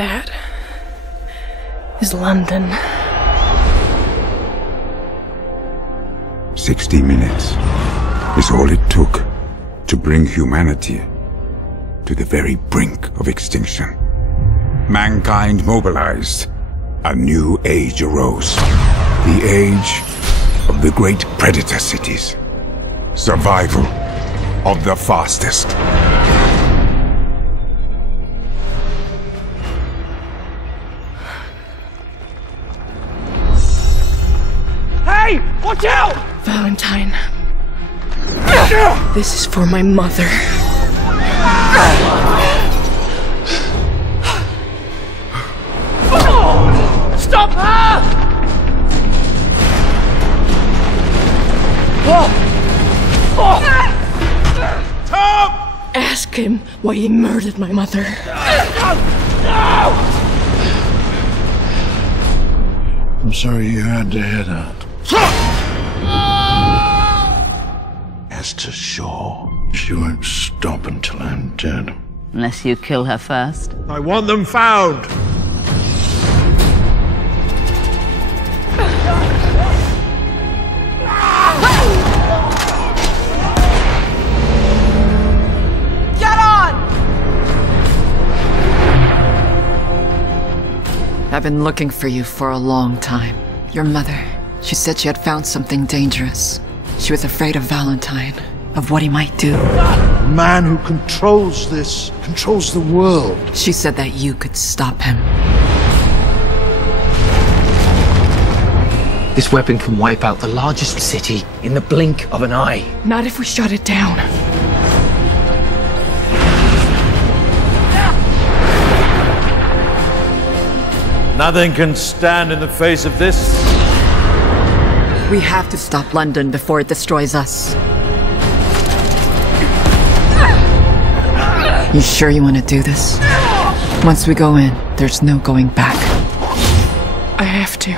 That is London. 60 minutes is all it took to bring humanity to the very brink of extinction. Mankind mobilized. A new age arose. The age of the great predator cities. Survival of the fastest. Hey! Watch out! Valentine. This is for my mother. Stop her! Tom! Ask him why he murdered my mother. No! I'm sorry you had to hear that. As to Shaw, she won't stop until I'm dead. Unless you kill her first. I want them found! Get on! I've been looking for you for a long time. Your mother, she said she had found something dangerous. She was afraid of Valentine, of what he might do. The man who controls this, controls the world. She said that you could stop him. This weapon can wipe out the largest city in the blink of an eye. Not if we shut it down. Nothing can stand in the face of this. We have to stop London before it destroys us. You sure you want to do this? Once we go in, there's no going back. I have to.